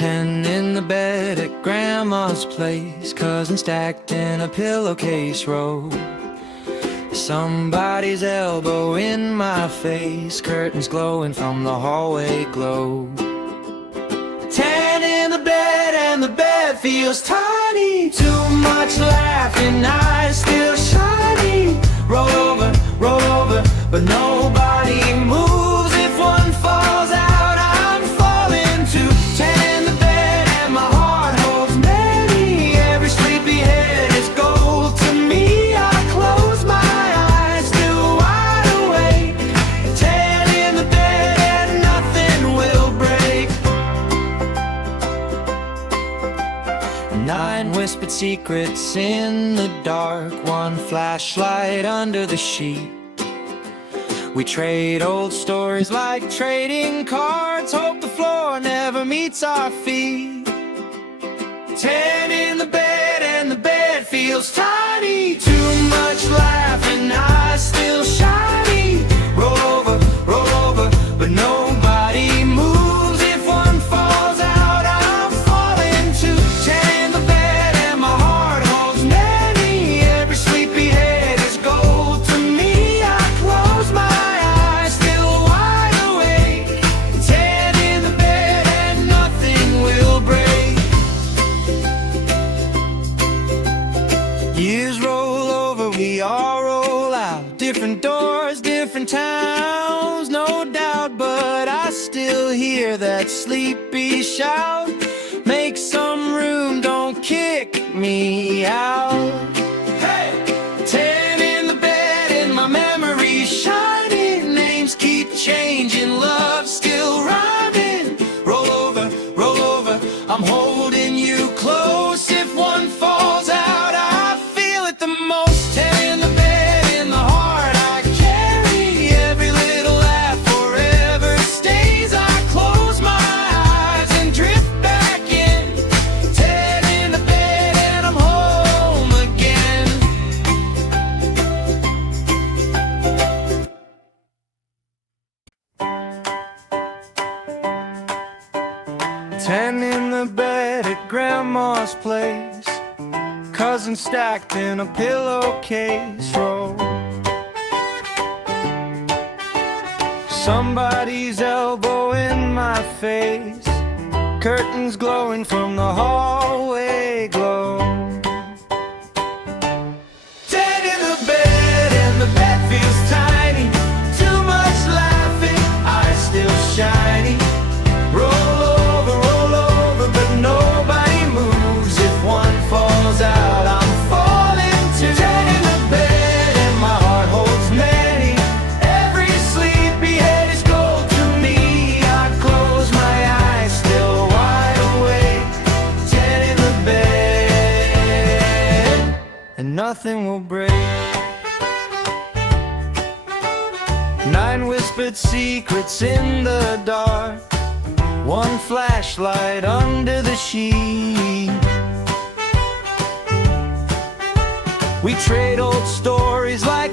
10 in the bed at Grandma's place, cousins stacked in a pillowcase row. Somebody's elbow in my face, curtains glowing from the hallway glow. 10 in the bed and the bed feels tiny. Too much laughing, eyes still shiny. Roll over, but nobody moves. If one falls out, I'm falling too. 10 in the bed and my heart holds many. Every sleepy head is gold to me. I close my eyes, still wide awake. 10 in the bed and nothing will break. 9 whispered secrets in the dark, 1 flashlight under the sheet. We trade old stories like trading cards, hope the floor never meets our feet. 10 in the bed and the bed feels tiny. Too much laughing, eyes still shiny. Roll over, but nobody moves. If one falls out, I'm falling too. 10 in the bed and my heart holds many. Every sleepy head is gold to me. I close my eyes, still wide awake. 10 in the bed and nothing will break. Years roll over, we all roll out. Different doors, different towns, no doubt. But I still hear that sleepy shout. Make some room, don't kick me out. Hey! 10 in the bed and my memory shining. Names keep changing, love still rhyming. Roll over, I'm holding you close. If one falls out, I feel it the most. 10 in the bed, in the heart I carry. Every little laugh forever stays. I close my eyes and drift back in. 10 in the bed and I'm home again. 10 in the bed at Grandma's place, cousins stacked in a pillowcase row. Somebody's elbow in my face, curtains glowing from the hallway glow. 10 in the bed and the bed feels tiny. Too much laughing, eyes still shiny. Roll over, but nobody moves. If one falls out, I'm falling too. 10 in the bed and my heart holds many. Every sleepy head is gold to me. I close my eyes, still wide awake. 10 in the bed and nothing will break. 9 whispered secrets in the dark, 1 flashlight under the sheet. We trade old stories like